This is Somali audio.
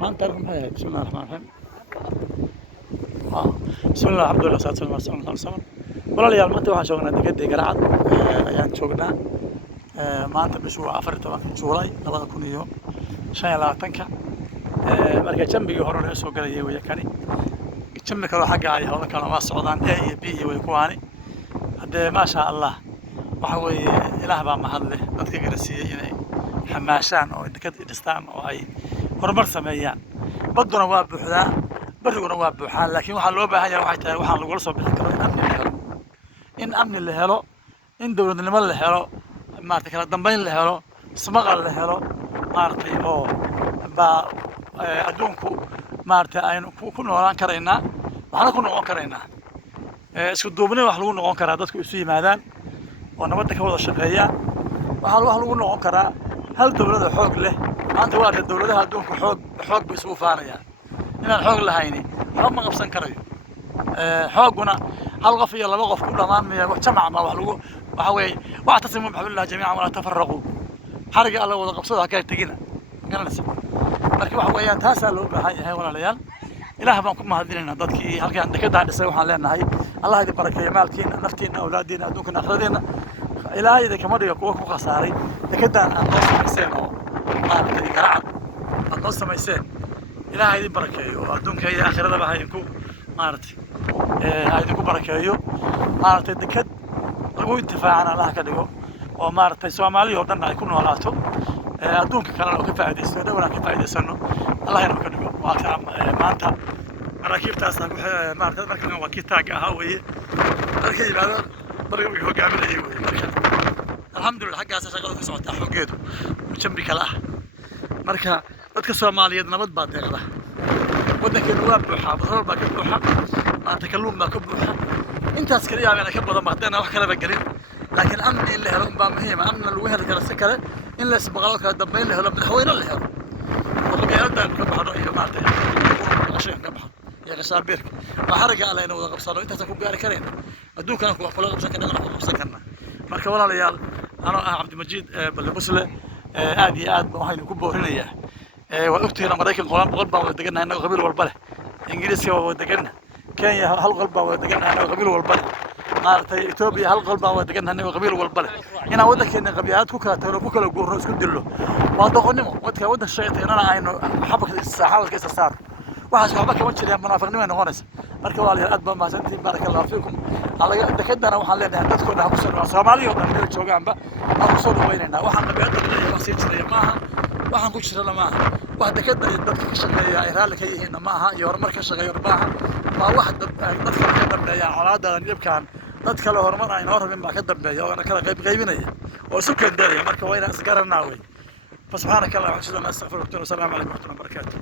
ما أنت رقم هاي بسم الله الرحمن الرحيم. بسم الله الحمد لله والصلاة والسلام على رسول الله. walaalayaal maanta waxaan joognaa dekedda Garacad ayaan joognaa maanta bishii 14 Juulaay 2025 marka jambigii hore laga soo galayay way kani jambi kale xagga ay hawlo kala ma socdaan A iyo B way kuwaani hadee ma sha Allah waxa weeye ilaah baa mahad leh dadka garasiiyay inay xamaashaan oo deked dhistaan oo ay horumar sameeyaan baduna waa buuxdaa bariguna waa buuxaa laakiin waxa loo baahan yahay waxay tahay waxaan lagu soo bixin karo in amni la helo in dawladnimo la helo maartay kala dambeyn la helo ismaqal la helo maartay oo baa adduunku maartay aynu ku noolaan karaynaa waxna ku noqon karaynaa isku duubnimo wax lagu noqon karaa dadku isu yimaadaan oo nabadda ka wada shaqeeyaan waxa wax lagu noqon karaa hal dawlad xoog leh maanta waa dawladaha adduunku xoog bay isugu faanayaan inaan xoog lahayni ma qabsan karayo xooguna hal qof iyo laba qof ku dhamaan ma wax jamac ma wax lagu waxa weey wax tasmiim billahi jamiican wala tafarraqu xariga alla wada qabsada ka tagina garanaysa markii waxa weeyaan taas loo baahan yahay walaalayaal ilaah baan ku mahadinaynaa dadkii halkaan dekada dhisay waxaan leenahay Allah idin barakeeyo maalkiina naftiina awlaadiina adduunka akhradeena ilaahay idin kama dhigo kuwa ku khasaaray dekadaan aan noo samayseen oo maartay Garacad aan noo samayseen ilaahay idin barakeeyo adduunka iyo akhradaba ha idinku maartay idinku barakeeyo maartay dekad lagu intifaacana Allah ka dhigo oo maartay Soomaaliya oo dhan ay ku noolaato adduunka kale oo ka faa'iideysto dawlad ka faa'iideysano Allah inuu ka dhigo waa maanta maraakiibtaas maartay markan waa kitaaga ah weeye markay ilaado barnaamijka hogaaminayay weeye marka alxamdulillah xaggaas shaqada ka socota xogeedu jambi kala ah marka dadka Soomaaliyeed nabad baa deeqda waddankeenu waa buuxa batrool baa ka buuxa maanta kalluun baa ka buuxa intaas kaliya aan ka badan bahdana wax kale ba galin laakiin amni la helo baa muhiim ah amni lagu helo kala si kale in la isbaqalo kala dambeyn la helo madaxweyne la helo وقبيلتنا كبحر إلى مارتي عشان كبحر يا غسابير وحرق علينا ولا قبصنا أنت تكون قاري كريم أدوك أنا كوح فلا قبصنا كنا نروح قبصنا مركب ولا ريال أنا عبد المجيد بالبسلة آدي وهاي نكبه هنا وأختي لما ذاك القرآن غلبة ودقنا هنا قبيل والبله إنجليزي ودقنا كان هالغلبة ودقنا هنا قبيل والبله مارتي إثيوبيا هالغلبة ودقنا هنا قبيل والبله هنا ودك إن قبيلات كوكا كوكا الجورو اسكت له وضغنمو ودك الشيطان أنا عينه حبك الساحة كيس صار واحد صاحبك وجه يا منافقين من غنس مركب على الأدب ما سنتين بارك الله فيكم على دكتنا أنا وحنا عندكم حبسنا Soomaaliya oo dhan joogaanba aan soo dhaweynayna waxaan qabeeyada leeyahay wax siiyay maaha waxaan ku jirana maaha wax dekada dadka ka shaqeeya ay raali ka yihiin maaha iyo horumar ka shaqeeyo maaha ma wax dadka ka dambeeya calaadadan yabkaan dad kale horumar ay noo rabin baa ka dambeeya oo kala qaybinaya oo isu keenaya marka waa inaan isgaranaa way فسبحانك اللهم وبحمدك استغفرك واتوب اليك والسلام عليكم ورحمه الله وبركاته